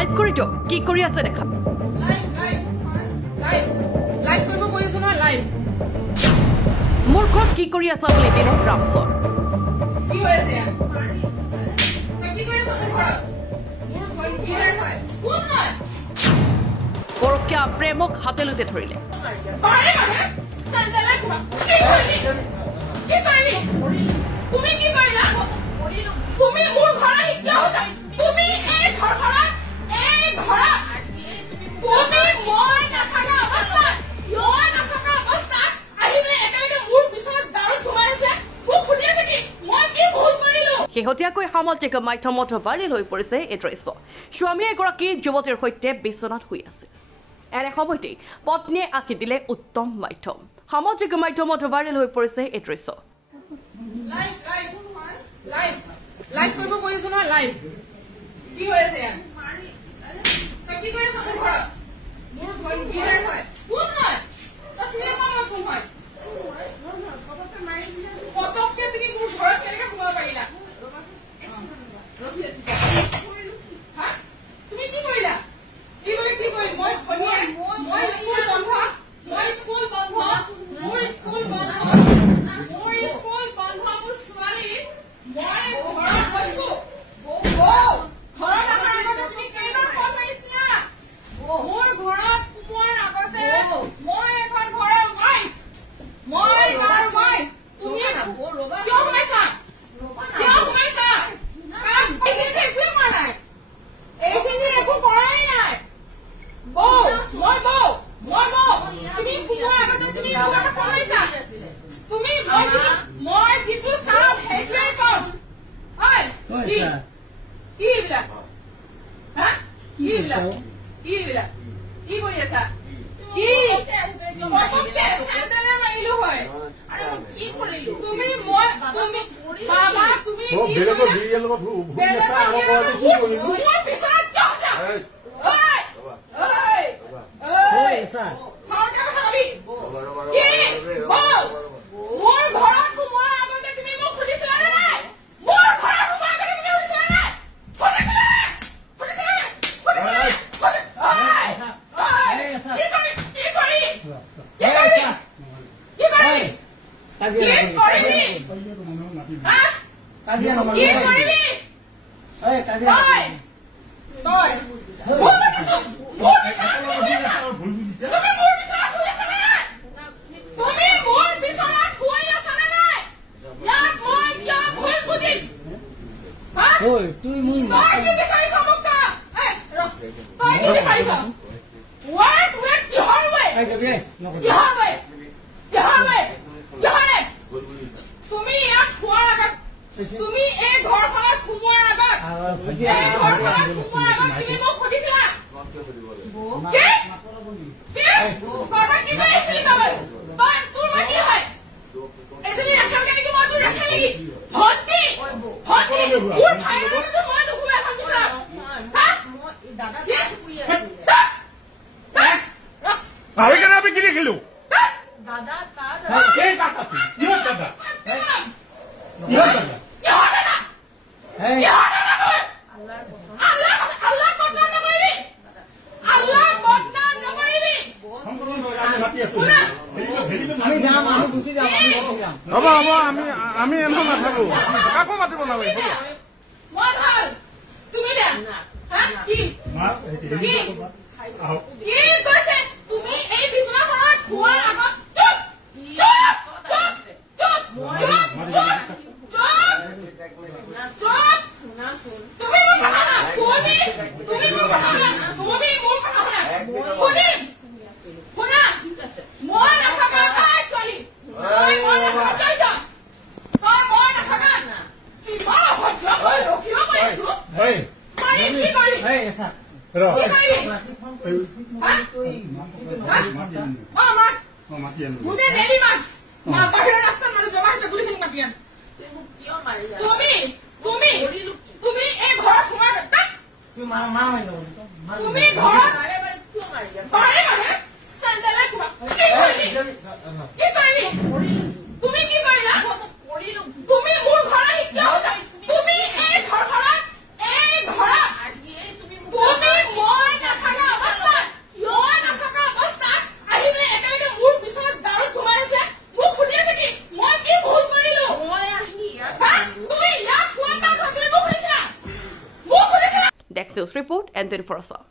Live কৰি দিয়ক কি কৰি আছে দেখা লাইভ কৰিব কৈছো না লাইভ মোৰ ঘৰত কি কৰি আছা বুলি দিলে ৰামচৰ কি হৈ আছে কি কৰি আছা মোৰ ঘৰত কি হয় কোন হয় পৰকীয়া প্ৰেমক হাতেলতে ধৰিলে পাৰে মানে সন্দেলে কি কৰিলি তুমি কি কৰিলা তুমি মোৰ ঘৰত কিয় আছা তুমি এই ঘৰখনত তুমি মই নাথাকা অৱস্থাত আহি মানে একেলগে মোৰ পিছত দাঁত সোমাই আছে মোক সুধি আছে কি মই কি ভুল কৰিলো শেহতীয়াকৈ সামাজিক মাধ্যমত ভাইৰেল হৈ পৰিছে এই দৃশ্য স্বামীয়ে এগৰাকী যুৱতীৰ সৈতে বিচনাত শুই আছে এনে সময়তে পত্নীয়ে আঁকি দিলে উত্তম মাধ্যম সামাজিক মাধ্যমত ভাইৰেল হৈ পৰিছে এই দৃশ্য লাইভ কৰিব কৈছো না লাইভ কি হৈ আছে কি কৰি আছা মোৰ ঘৰত কি হয় কোন হয় চিনেমা কোন হয় পটককে তুমি মোৰ ঘৰত কেনেকে সোমাব পাৰিলা তুমি কি কৰিলা কি কৰি মই স্কুল বন্ধ মোৰ স্কুল বন্ধ মোৰ ছোৱালী মই ঘৰত গৈছো ঘৰত আমাৰ আগতে তুমি কেইবাৰ ফোন মাৰিছিলা মোৰ ঘৰত সোমোৱাৰ আগতে মই এখন ঘৰৰ ৱাইফ তুমি কিয় সোমাইছা এইখিনি একোৱে কৰা নাই এইখিনি একো কৰাই নাই বৌ তুমি সোমোৱাৰ আগতে তুমি মোক এটা ফোন মাৰিছা তুমি মই যিটো চাম সেইটোৱে চব কি এইবিলাক কি কৰি আছা কি চেণ্ডেলে মাৰিলো হয় কি কৰিলো তুমি বাবা তুমি মোৰ পিছত মোৰ ঘৰত সোমোৱাৰ আগতে তুমি মোক সুধিছিলা নে নাই মোৰ ঘৰত সোমোৱাৰ আগতে তুমি সুধিছিলা নে তুমি ইয়াত খোৱাৰ আগত তুমি এই ঘৰখনত সোমোৱাৰ আগত তুমি মোক সুধিছিলা তোৰ মই কি হয় এজনী ৰাখাল নেকি মই তোৰ ৰাখা নেকি ভণ্টি মোৰ ভাইৰ মই নুশুমাই ভাবিছা আমি কেন আমি কি দেখিলো হ'ব আমি এনে নাথাকো কাকো মাতিব নালাগে মই ভাল তুমি কি কৈছে তুমি এই বিচনাখনত খোৱাৰ আগত বাহিৰৰ ৰাস্তাত মানুহ জমা হৈছে গুলিখিনি মাতি আন তুমি এই ঘৰত সোমাই তুমি ঘৰত মানে চেণ্ডেলে কি কৰিলি তুমি কি কৰিলা তুমি মোৰ ঘৰত কিয় তুমি এই ঘৰখনত তুমি next news report N24 Assam.